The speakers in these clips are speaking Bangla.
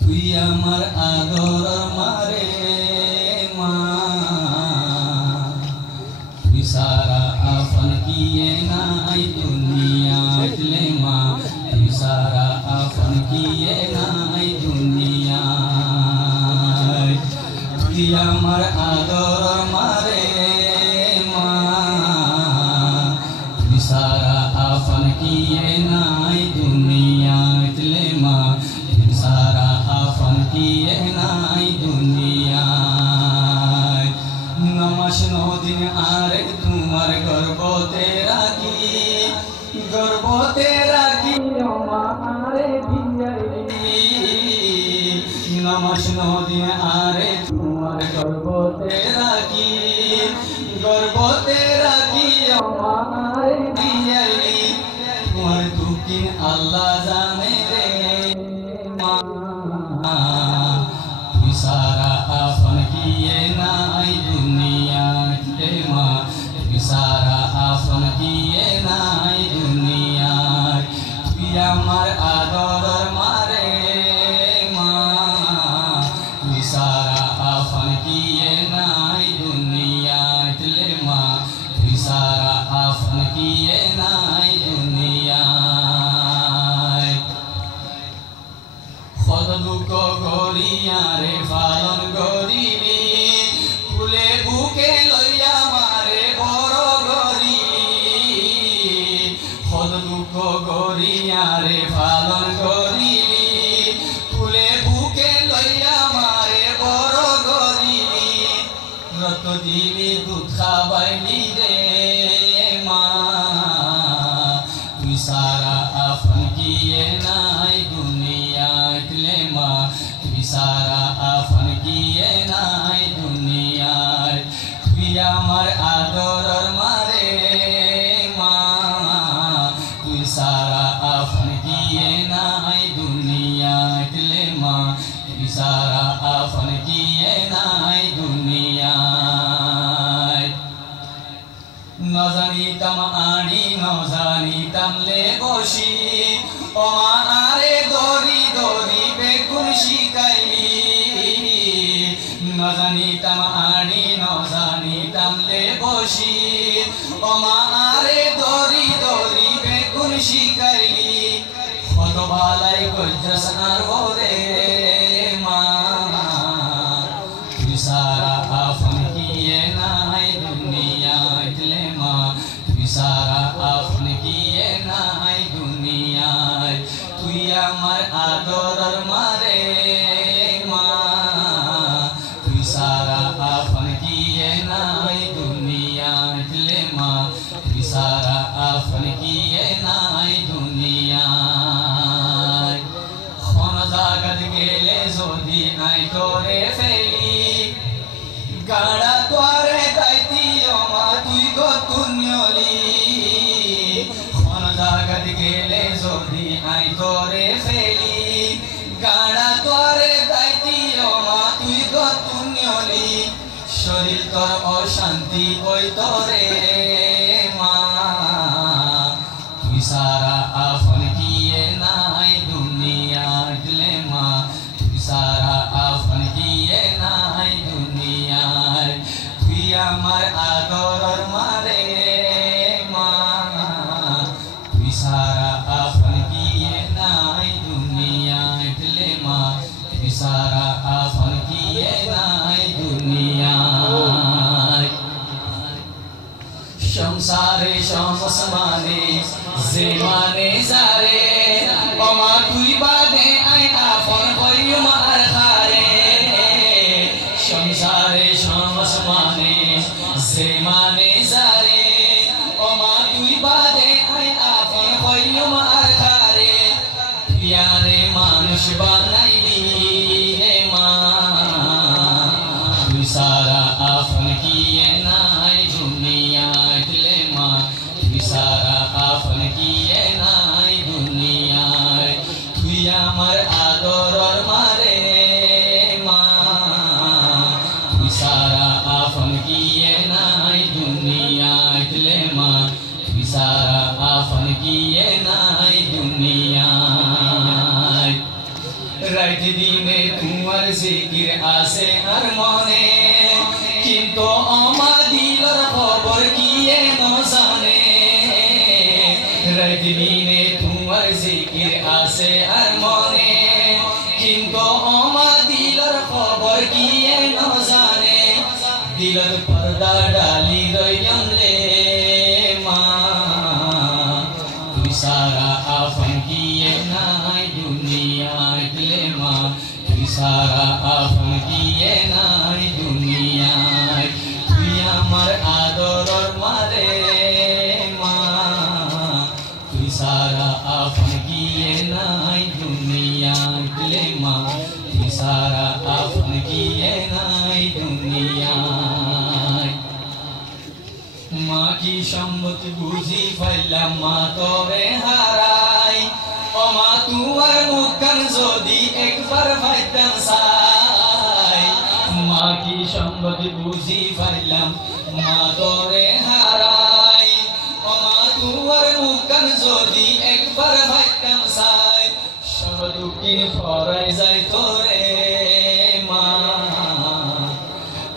তুই আমার আদর মারে মা তুই সারা আপন কিয়ে নাই দুনিয়া লে মা তুই সারা আপন কিয়ে নাই দুনিয়া তুই আমার আদর মারে মা তুই সারা আপন কিয়ে নাই দুনিয়া লে মা তুই সারা আপন কিয়ে নাই দুনিয়া নমাস নদিন আরে তোমার গর্বতে রাখি আমারে বিয়ারি নমাস নদিন আরে তোমার গর্বতে রাখি আমারে বিয়ারি তোমার দুঃখিন আল্লাহ জানে রে মা তুই সারা আপন কিয়ে নাই দুনিয়া রে মা তুই সারা আপন কিয়ে নাই দুনিয়া তুই আমার আদর মারে মা তুই সারা আপন কিয়ে নাই দুনিয়া রে মা তুই সারা আপন কিয়ে নাই দুনিয়া কত দুঃখ করিয়া রে পালন করিবি ফুলে বুকে লইয়া মারে বড় করিবি কত দুঃখ করিয়া রে পালন করিবি ফুলে বুকে লইয়া মারে বড় করিবি রক্ত দিবি দুধ খাবাইবি রে মা তুই সারা আপন কিয়ে নাই দুনিয়া লে মা তুই সারা আপন কিয়ে নাই দুনিয়ায় তুই আমার আদর মারে মা তুই সারা আপন কিয়ে নাই দুনিয়া লে মা তুই সারা আপন কিয়ে নাই দুনিয়ায় না জানিতাম আনি না জানিতাম লে বসি ও মা আরে দরি দরি বেগুন শিখাইলি না জানিতাম আনি না জানিতাম লে বসি ও মা আরে দরি দরি বেগুন শিখাইলি কত ভালাই গজ্জস আর ওরে মা তুই সারা আপন কিয়ে নাই দুনিয়া লে মা তুই সারা আপন কিয়ে নাই দুনিয়ায় তুই আমার আদর মারে মা তুই সারা আপন কিয়ে নাই দুনিয়া লে মা তুই সারা আপন কিয়ে নাই দুনিয়ায় কোন জায়গাত গেলে যদি আই তোরে ফেলি গাড়া তোরে তাইতি মা তুই গতুনিয়লি কোন জায়গাত গেলে যদি আই তোরে ফেলি গাড়া তোরে তাইতি মা তুই গতুনিয়লি শরীর তোর অশান্তি ওই তোরে মা তুই সারা আপন কিয়ে নাই দুনিয়া লে মা তুই সারা আপন কিয়ে নাই দুনিয়ায় তুই আমার আদর মারে মা তুই সারা আপন কিয়ে নাই দুনিয়া লে মা তুই সারা আপন কিয়ে নাই দুনিয়ায় সংসারে সমসমানে যে মানে যারে ও মা তুই বাদে আই আপন হইম আর হারে সংসারে সমসমানে যে মানে যারে ও মা তুই বাদে আই আপন হইম আর হারে প্যারে মানুষ বানাইলি রে মা তুই সারা আপন কিয়ে নাই দুনিয়া লে মা তুই সারা আপন কিয়ে নাই দিনে তোমার জিকির আছে আর মনে কিন্তু আমার দিলের খবর কি ন জানে রাত দিনে তোমার জিকির আছে আর মনে কিন্তু আমার দিলের খবর কি ন জানে দিলের পর্দা ডালি রইলাম রে মা তুই সারা আফন কিয়ে নাই দুনিয়ায় রে মা তুই সারা আফন কিয়ে নাই দুনিয়ায় তুই আমার আদরের মারে মা তুই সারা আফন কিয়ে নাই দুনিয়ায় রে মা তুই সারা আফন কিয়ে নাই দুনিয়ায় মা কি সম্মতি বুঝি পাইলাম মা তবে হারাই ও মা তোমার মুখখান যদি একবার পাইতাম চাই মা কি সম্মতি বুঝি পাইলাম মা তবে হারাই ও মা তোমার মুখখান যদি একবার পাইতাম চাই সব দুঃখিন ফরাই যাই তোরে মা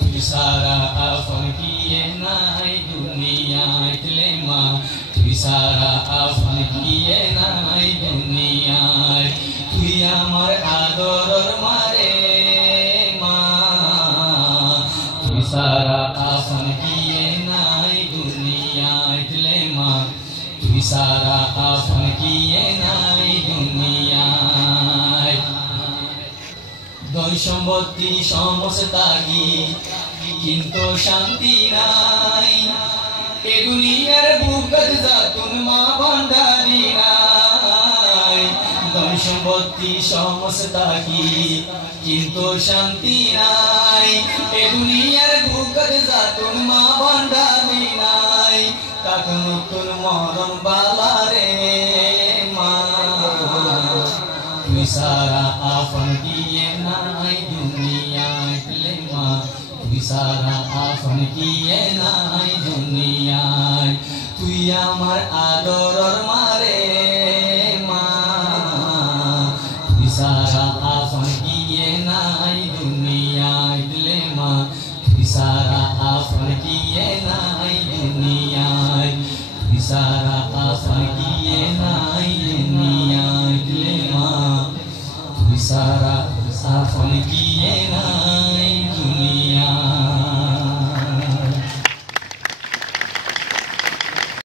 তুই সারা আফন কিয়ে নাই দুনিয়ায় রে মা তুই সারা আফন কিয়ে নাই দুনিয়ায় তুই আমার আদরের মারে মা তুই সারা আফন কিয়ে নাই দুনিয়ায় রে মা তুই সারা আফন কিয়ে নাই দুনিয়ায় ধন সম্পত্তি সমস্ত ত্যাগী কিন্তু শান্তি নাই এ দুনিয়ার বুকত যাতুন মা ভান্ডারি নাই ধন সম্পত্তি সমস্ত ত্যাগী কিন্তু শান্তি নাই এ দুনিয়ার বুকত যাতুন মা ভান্ডারি নাই তাকে নতুন মরণ বালা রে মা তুই সারা আফন কিয়ে নাই দুনিয়ায় রে মা তুই সারা আফন কিয়ে নাই দুনিয়ায় তুই আমার আদরের